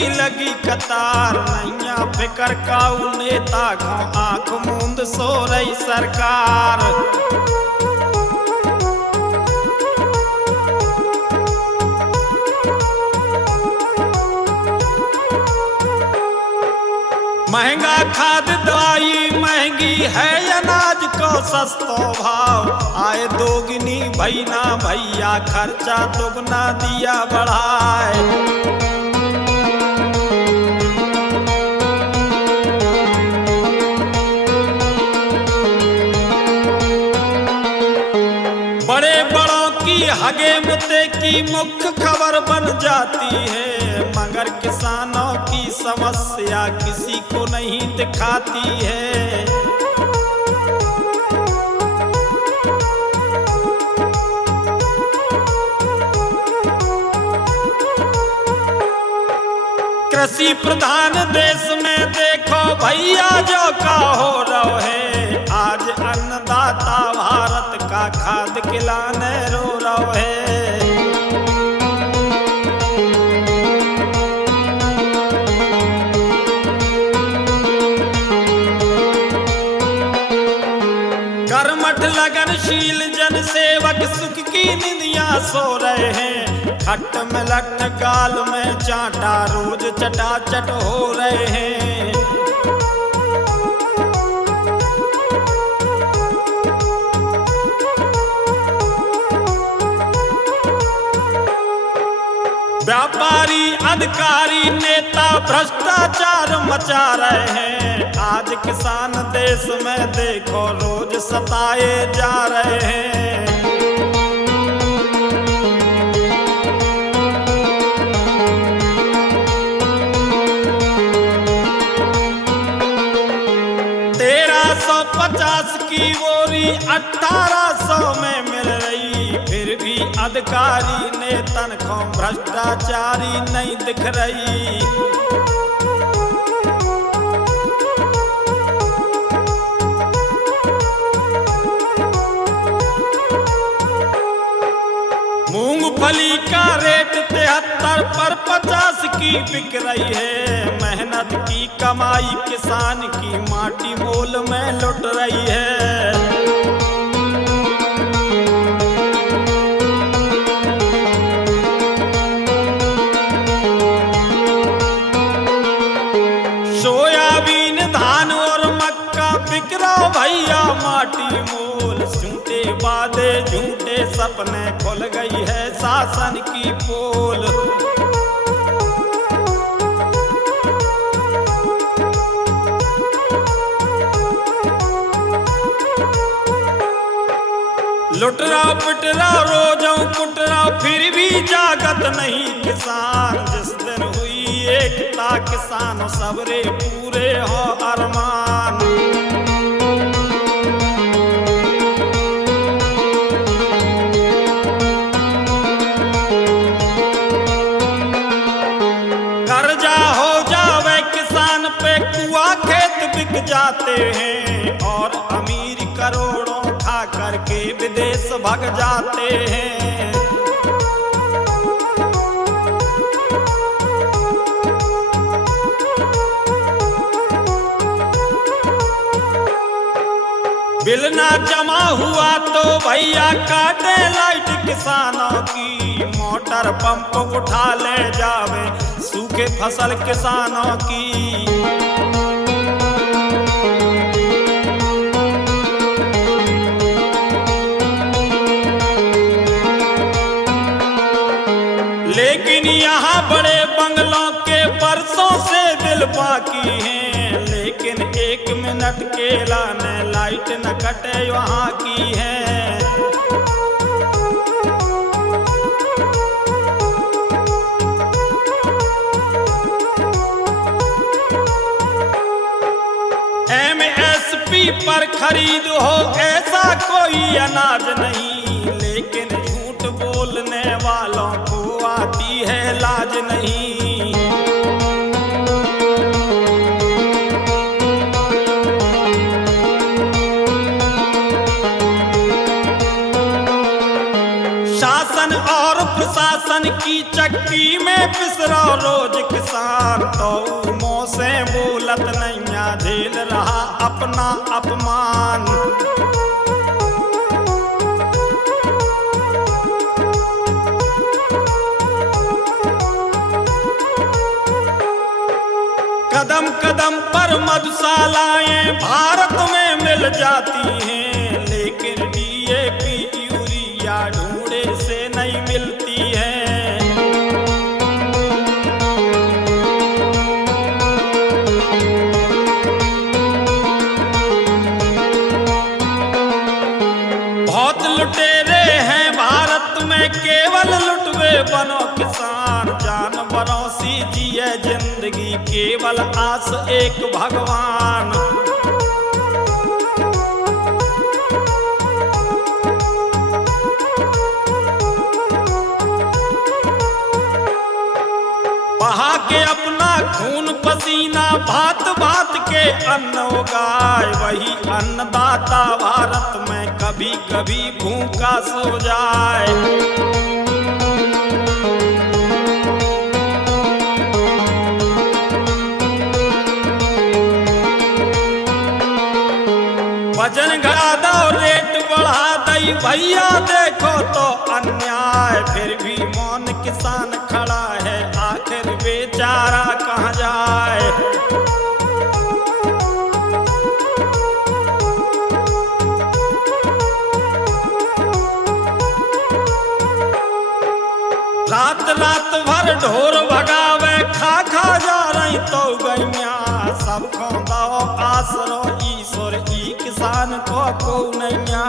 की लगी कतार, नैया फिकर काऊ नेता को आंख मूंद सो रही सरकार। महंगा खाद दवाई महंगी है, अनाज को सस्तो भाव, आए दोगुनी भई ना भैया, खर्चा दुगना दिया बढ़ाए। बड़े बड़ों की हगे मुद्दे की मुख्य खबर बन जाती है, मगर किसानों की समस्या किसी को नहीं दिखाती है। कृषि प्रधान देश में देखो भैया जो का हो रहा है, आज अन्नदाता भारत का खाद खिलाने रो रहा है। कर्मठ लगनशील जन सेवक सुख की निंदियां सो रहे हैं, खट में लठ गाल में चाटा रोज चटाचट हो रहे हैं। व्यापारी अधिकारी नेता भ्रष्टाचार मचा रहे हैं, आज किसान देश में देखो रोज सताए जा रहे हैं। की बोरी 1800 में मिल रही, फिर भी अधिकारी नेतन को भ्रष्टाचारी नहीं दिख रही। मूंगफली का रेट 73 पर 50 की बिक रही है, मेहनत की कमाई किसान की माटी मोल में लुट रही है। सोयाबीन धान और मक्का बिक रहा भैया माटी मोल, झूठे वादे झूठे सपने खुल गई है शासन की पोल। लुटरा पिटरा रोजों कुटरा फिर भी जागत नहीं किसान, जिस दिन हुई एकता किसान सबरे पूरे हो अरमान। कर्जा हो जावे किसान पे, कुआ खेत बिक जाते हैं, और अमीर करोड़ों खा करके विदेश भाग जाते हैं। बिल ना जमा हुआ तो भैया काटे लाइट किसानों की, मोटर पंप उठा ले जावे सूखे फसल किसानों की। लेकिन यहाँ बड़े बंगलों के बरसों से बिल बाकी हैं, लेकिन 1 मिनट के लाने लाइट न कटे वहाँ की है। MSP पर खरीद हो ऐसा कोई अनाज नहीं, लेकिन झूठ बोलने वालों को आती है लाज नहीं। प्रशासन की चक्की में पिसरा रोज किसान, तो मुंह से बोलत नैया झेल रहा अपना अपमान। कदम कदम पर मधुशालाएं भारत में मिल जाती हैं, लेकिन डीएपी यूरिया ढूंढे से नहीं मिलती है। बहुत लुटेरे हैं भारत में, केवल लुटवे बनो किसान। जानवरों सी जिए जिंदगी, केवल आस एक भगवान। बहा के अपना खून पसीना, भात भात के अन्न उगाए, वही अन्नदाता भारत में कभी कभी भूखा सो जाए। वजन घटा दो रेट बढ़ा दई भैया, देखो तो अन्याय। फिर भी मौन किसान खड़ा है, आखिर बेचारा कहाँ जाए। रात रात भर ढोर भगावे, खा खा जा रही तो गैया। सबको दो आसरो ईश्वर, ई किसान को नैया।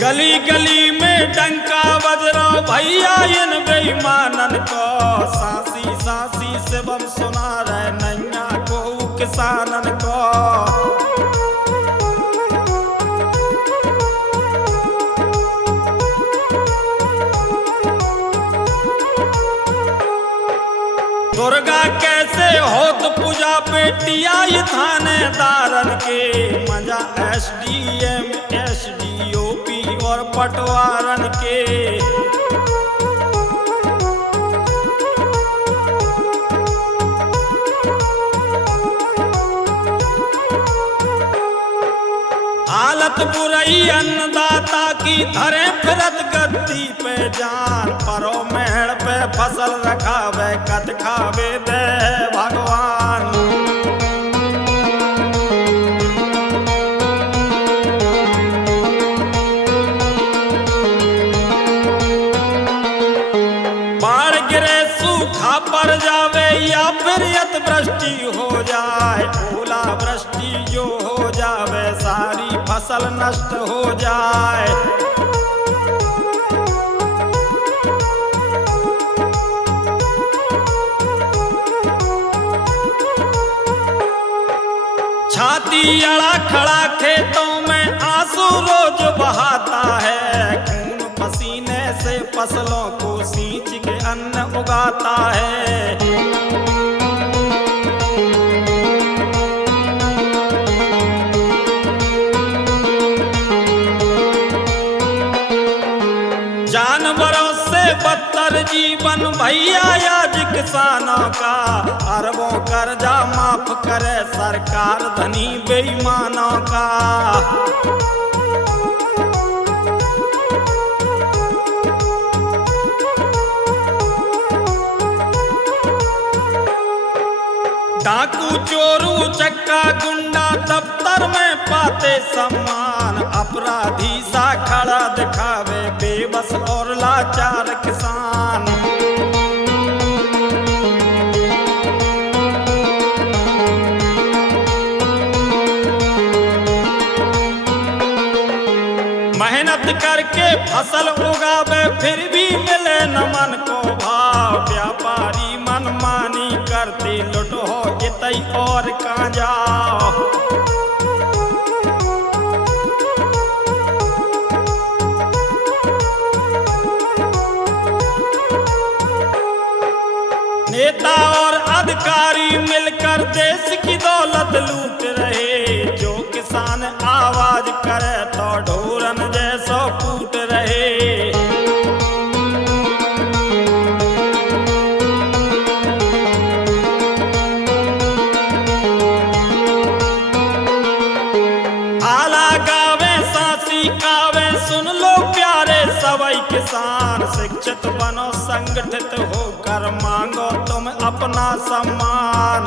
गली गली में डंका बज रहा भैया इन बेईमानन को। सांसी सांसी से बम सुना रहे नैया को किसानन को। दुर्गा कैसे होत पूजा बेटिया ये थानेदारन के। मजा एसडीएम एसडीओपी और पटवारन के। हालत बुराई अन्नदाता की, धरे फिरत गद्दी पे जान। परो मेहड़ पे फसल रखावे, कत खावे दे भगवान। बाढ़ गिरे सूखा पड़ जावे, या फिर अतिवृष्टि हो जाए। ओला वृष्टि जो हो जावे, सारी फसल नष्ट हो जाए। छाती अड़ा खड़ा खेतों में आंसू रोज बहाता है। खून पसीने से फसलों को सींच के अन्न उगाता है। जानवरों से बदतर जीवन भैया आज किसानों का। अरबों कर्जा माफ करे सरकार, धनी बेईमानों का। डाकू चोरू चक्का गुंडा दफ्तर में पाते सम्मान। अपराधी सा खड़ा दिखावे, बेबस और लाचार किसान। मेहनत करके फसल उगावे, फिर भी मिले न मन को भाव। व्यापारी मनमानी करते, लुट हो इतई और कहाँ जाओ। नेता और अधिकारी मिलकर देश की दौलत लूट रहे। जो किसान आवाज करे तो ढोरन जैसो कूट रहे। आला गावे सांसी गावे सुन लो प्यारे सवई किसान। शिक्षित बनो संगठित होकर मांगो तुम अपना सम्मान।